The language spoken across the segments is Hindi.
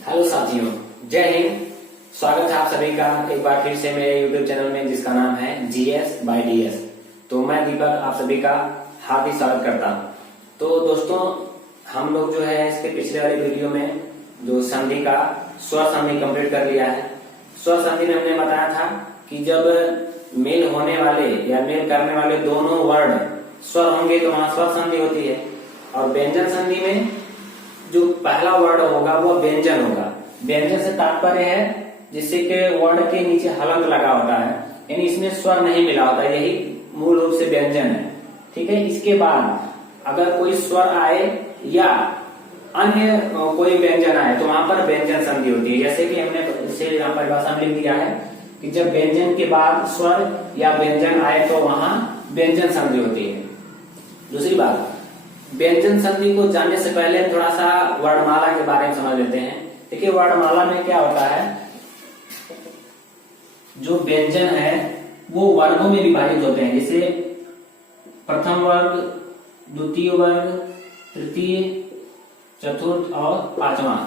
हेलो साथियों, जय हिंद। स्वागत है आप सभी का एक बार फिर से मेरे YouTube चैनल में जिसका नाम है GS by DS। तो मैं दीपक आप सभी का हार्दिक स्वागत करता हूँ। तो दोस्तों, हम लोग जो है इसके पिछले वाले वीडियो में जो संधि का स्वर संधि कंप्लीट कर लिया है। स्वर संधि में हमने बताया था कि जब मेल होने वाले या मेल करने वाले दोनों वर्ड स्वर होंगे तो वहां स्वर संधि होती है, और व्यंजन संधि में जो पहला वर्ड होगा वो व्यंजन होगा। व्यंजन से तात्पर्य है जिससे कि वर्ड के नीचे हलंत लगा होता है, यानी इसमें स्वर नहीं मिला होता, यही मूल रूप से व्यंजन है। ठीक है। इसके बाद अगर कोई स्वर आए या अन्य कोई व्यंजन आए तो वहां पर व्यंजन संधि होती है। जैसे कि हमने इसे यहाँ पर भाषा में लिख दिया है कि जब व्यंजन के बाद स्वर या व्यंजन आए तो वहां व्यंजन संधि होती है। दूसरी बात, व्यंजन संधि को जानने से पहले थोड़ा सा वर्णमाला के बारे में समझ लेते हैं। देखिए, वर्णमाला में क्या होता है, जो व्यंजन है वो वर्गों में विभाजित होते हैं। जैसे प्रथम वर्ग, द्वितीय वर्ग, तृतीय, चतुर्थ और पांचवा।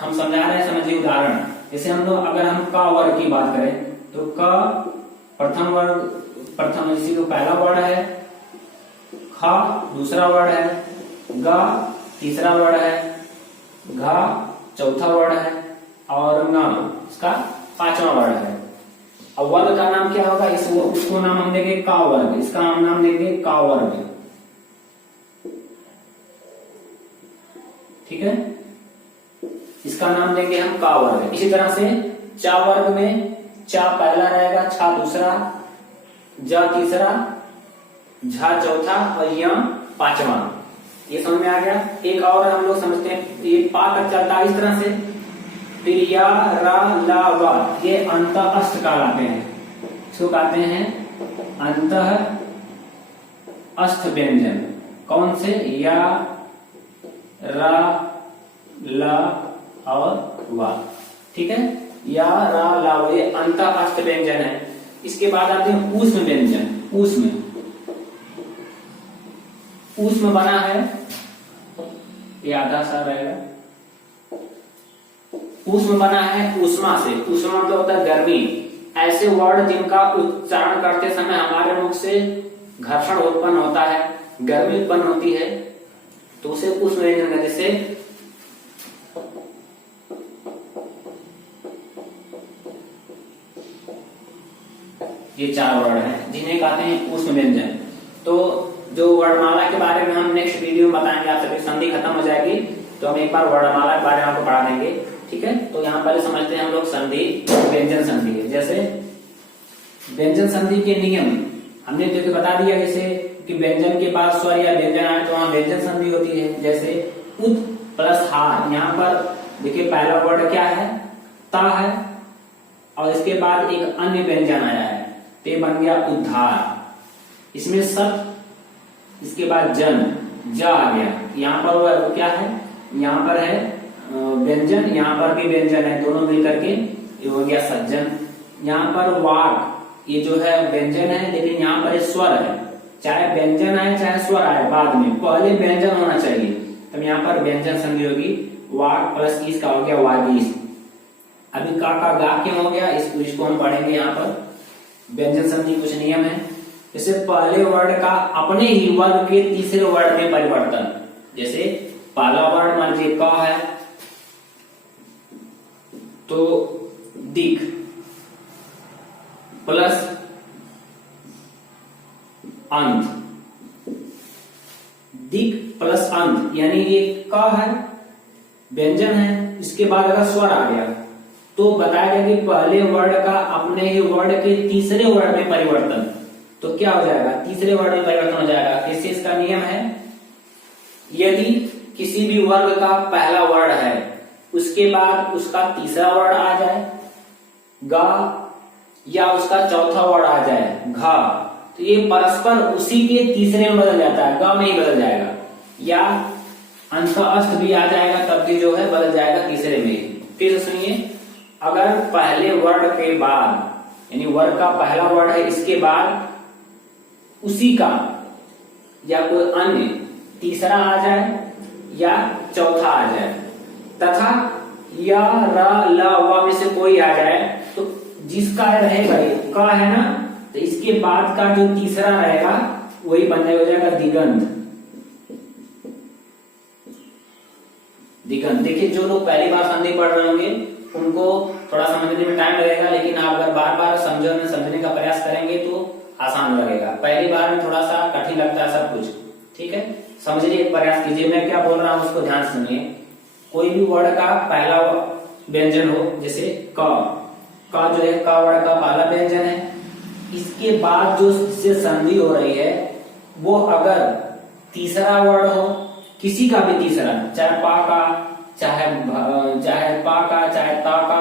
हम समझा रहे हैं, समझिए उदाहरण। जैसे हम लोग अगर हम क वर्ग की बात करें तो क प्रथम वर्ग, प्रथम इसी को पहला वर्ड है, ख दूसरा वर्ड है, ग तीसरा वर्ड है, घ चौथा वर्ड है और ङ इसका पांचवा वर्ड है। अब वर्ग का नाम क्या होगा, उसको नाम हम देंगे का वर्ग, इसका नाम देंगे का वर्ग। ठीक है, इसका नाम देंगे हम का वर्ग। इसी तरह से चा वर्ग में चा पहला रहेगा, छा दूसरा, ज तीसरा, झा चौथा और य पांचवा। ये समझ में आ गया। एक और हम लोग समझते हैं, ये पा का चलता है इस तरह से, फिर या रा ला वा, ये अंत अष्ट कहलाते हैं। इसको कहते हैं अंत अष्ट व्यंजन। कौन से? या, रा, ला और वा। ठीक है, या रा ला वा, ये अंत अष्ट व्यंजन है। इसके बाद आते हैं ऊष्म व्यंजन। ऊष्म बना है, ये आधा सा रहेगा। ऊष्म बना है ऊष्मा से। ऊष्मा मतलब होता है गर्मी। ऐसे वर्ड जिनका उच्चारण करते समय हमारे मुख से घर्षण उत्पन्न होता है, गर्मी उत्पन्न होती है, तो उसे ऊष्म व्यंजन कहते। जैसे ये चार वर्ड हैं जिन्हें कहते हैं ऊष्म व्यंजन। तो जो वर्णमाला के बारे में हम नेक्स्ट वीडियो में बताएंगे, आप सभी संधि खत्म हो जाएगी तो हम एक बार वर्णमाला के बारे में आपको पढ़ा देंगे। ठीक है, तो यहाँ पहले समझते हैं हम लोग संधि, व्यंजन संधि है। जैसे व्यंजन संधि के नियम हमने जो बता दिया, जैसे कि व्यंजन के बाद स्वर या व्यंजन आए तो वहां व्यंजन संधि होती है। जैसे उत प्लस हार, यहाँ पर देखिए पहला वर्ड क्या है, ता है, और इसके बाद एक अन्य व्यंजन आया है, ते बन गया उद्धार। इसमें सत, इसके बाद जन, ज आ गया। यहाँ पर वो क्या है, यहाँ पर है व्यंजन, यहाँ पर भी व्यंजन है, दोनों मिलकर के ये हो गया सज्जन। यहाँ पर वाक, ये जो है व्यंजन है लेकिन यहाँ पर स्वर है। चाहे व्यंजन आए चाहे स्वर आए बाद में, पहले व्यंजन होना चाहिए, तब यहाँ पर व्यंजन संधि होगी। वाक प्लस इसका हो गया वागीस। अभी का गा क्यों हो गया, इसको हम पढ़ेंगे। यहाँ पर व्यंजन संधि कुछ नियम है। जैसे पहले वर्ड का अपने ही वर्ग के तीसरे वर्ड में परिवर्तन। जैसे पहला वर्ड मान लीजिए क है तो दिख प्लस अंत, दिक प्लस अंत, यानी ये क है व्यंजन है, इसके बाद अगर स्वर आ गया तो बताया गया कि पहले वर्ड का अपने ही वर्ड के तीसरे वर्ड में परिवर्तन। तो क्या हो जाएगा, तीसरे वर्ड में परिवर्तन हो जाएगा। किससे? इसका नियम है, यदि किसी भी वर्ग का पहला वर्ड है उसके बाद उसका तीसरा वर्ड आ जाए, गा, या उसका चौथा वर्ड आ जाए, घा, तो ये परस्पर उसी के तीसरे में बदल जाता है, ग में ही बदल जाएगा। या अंत अष्ट भी आ जाएगा तब भी जो है बदल जाएगा तीसरे में। फिर सुनिए, अगर पहले वर्ड के बाद, यानी वर्ड का पहला वर्ड है, इसके बाद उसी का या कोई अन्य तीसरा आ जाए या चौथा आ जाए, तथा या रा ला वा में से कोई आ जाए तो जिसका रहेगा ये का है ना, तो इसके बाद का जो तीसरा रहेगा वही बन जाएगा दिगंत। दिगंत देखिए, जो लोग पहली बार संधि पढ़ रहे होंगे उनको थोड़ा समझने में टाइम लगेगा, लेकिन आप अगर बार बार समझने का प्रयास करेंगे तो आसान लगेगा। पहली बार में थोड़ा सा कठिन लगता है सब कुछ, ठीक है। समझिए, प्रयास कीजिए, मैं क्या बोल रहा हूं उसको ध्यान सुनिए। कोई भी वर्ड का पहला व्यंजन हो, जैसे का जो है का वर्ड का पहला व्यंजन है, इसके बाद जो इससे संधि हो रही है वो अगर तीसरा वर्ड हो, किसी का भी तीसरा, चाहे पा का, चाहे पा का, चाहे ता का,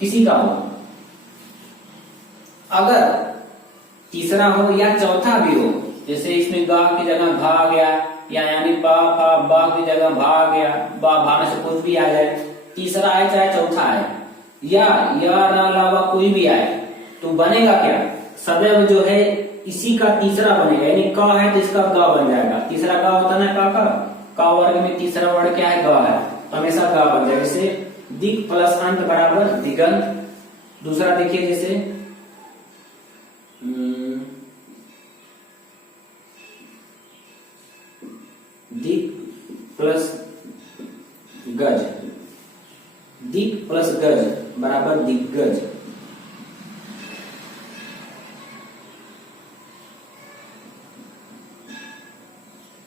किसी का हो, अगर तीसरा हो या चौथा भी हो, जैसे इसमें गा की जगह भा आ गया, या यानी पा फा बा की जगह भा आ गया, भा में से कुछ भी आ जाए, तीसरा आए चाहे चौथा आए, या ना ला वा कोई भी आए, तो बनेगा क्या, सदैव जो है इसी का तीसरा बनेगा। यानी क है तो इसका ग बन जाएगा। तीसरा ग होता है ना का वर्ग में तीसरा वर्ड क्या है, ग है, तो हमेशा ग बन जाएगा। जैसे दिक प्लस अंत बराबर दिगंत। दूसरा देखिए, जैसे दिक प्लस गज, दिक प्लस गज बराबर दिग्गज।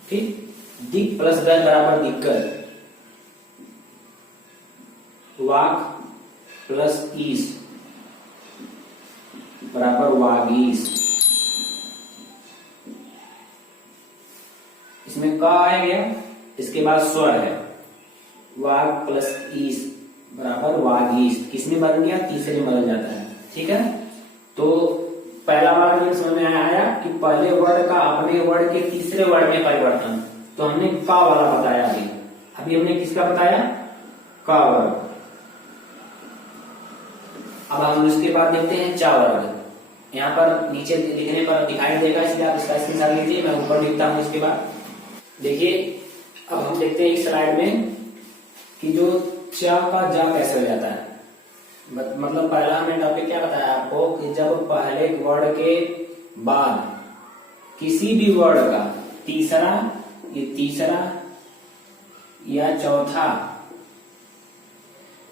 ठीक, दिक प्लस गज बराबर दिग्गज। वाक प्लस ईस बराबर वागीस। इसमें का आ गया, इसके बाद स्वर है, वाग प्लस ईस बराबर वागीस। किसमें बदल गया, तीसरे में बदल जाता है, ठीक है। तो पहला वाला समझ में आया कि पहले वर्ड का अपने वर्ड के तीसरे वर्ड में परिवर्तन, तो हमने का वाला बताया। अभी हमने किसका बताया, का वर्ग। अब हम इसके बाद देखते हैं चा वर्ग। यहाँ पर नीचे लिखने पर दिखाई देगा, इसलिए आप इसका स्क्रीनशॉट लीजिए, मैं ऊपर लिखता हूँ। इसके बाद देखिए, अब हम देखते हैं इस स्लाइड में कि जो चा का जा कैसे हो जाता है। मतलब पहला हमने टॉपिक क्या बताया आपको कि जब पहले वर्ड के बाद किसी भी वर्ड का तीसरा, ये तीसरा या चौथा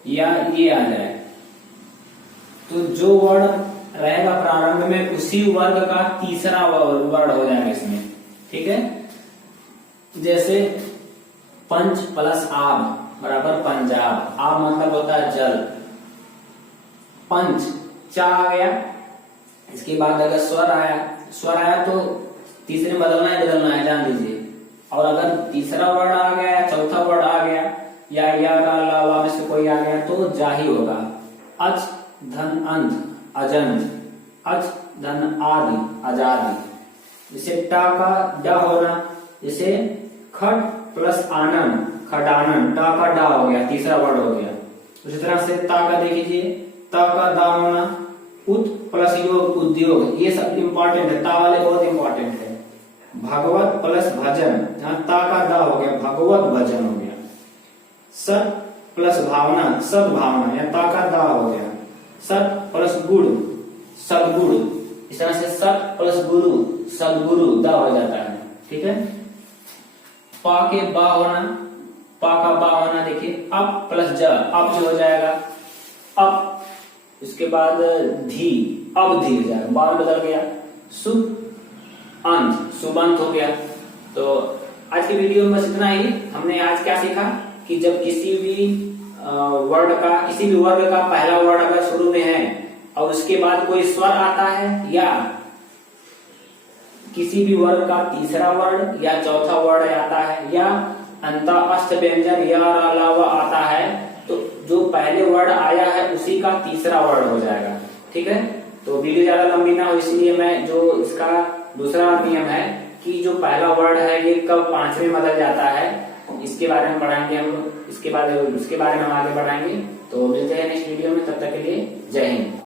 या ये आ जाए, तो जो वर्ड रहेगा प्रारंभ में उसी वर्ग का तीसरा वर्ड हो जाएगा इसमें, ठीक है। जैसे पंच प्लस आब बराबर पंजाब। आब मतलब होता है जल। पंच चा आ गया, इसके बाद अगर स्वर आया तो तीसरे में बदलना है, जान लीजिए। और अगर तीसरा वर्ड आ गया, चौथा वर्ड आ गया, या ला वा में से कोई आ गया, तो जा ही होगा। अच धन अंत अजंत, अच धन आदि अजादि। जैसे टा का डा होना, जैसे खट प्लस आनंद खडानन, टा का डा हो गया, तीसरा वर्ड हो गया। उसी तरह से ता का देखिए, ता का दा होना, उत प्लस योग उद्योग, ये सब इंपॉर्टेंट है, ता वाले बहुत इंपॉर्टेंट है। भगवत प्लस भजन, जहां ता का दा हो गया, भगवत भजन हो गया। सत प्लस भावना, सद्भावना, या ता का दा हो गया। सत प्लस गुड़, सदगुरु। इस तरह से सत प्लस गुरु, सदगुरु, दा हो जाता है, ठीक है। पा के बा होना, पा का बा होना, देखिए अप प्लस ज, अब जो हो जाएगा अप। इसके बाद धी, अब धी हो जाएगा, बाल बदल गया। सुब अंत, सुबंत हो गया। तो आज की वीडियो में बस इतना ही। हमने आज क्या सीखा कि जब किसी भी वर्ग का पहला वर्ड अगर शुरू में है और उसके बाद कोई स्वर आता है, या किसी भी वर्ग का तीसरा वर्ड या चौथा वर्ड आता है, या अंतःस्थ व्यंजन या अलावा आता है, तो जो पहले वर्ड आया है उसी का तीसरा वर्ड हो जाएगा, ठीक है। तो वीडियो ज्यादा लंबी ना हो, इसलिए मैं जो इसका दूसरा नियम है कि जो पहला वर्ड है ये कब पांचवें में बदल जाता है, इसके बारे में पढ़ाएंगे हम। उसके बारे में हम आगे बढ़ाएंगे। तो मिलते हैं नेक्स्ट वीडियो में, तब तक के लिए जय हिंद।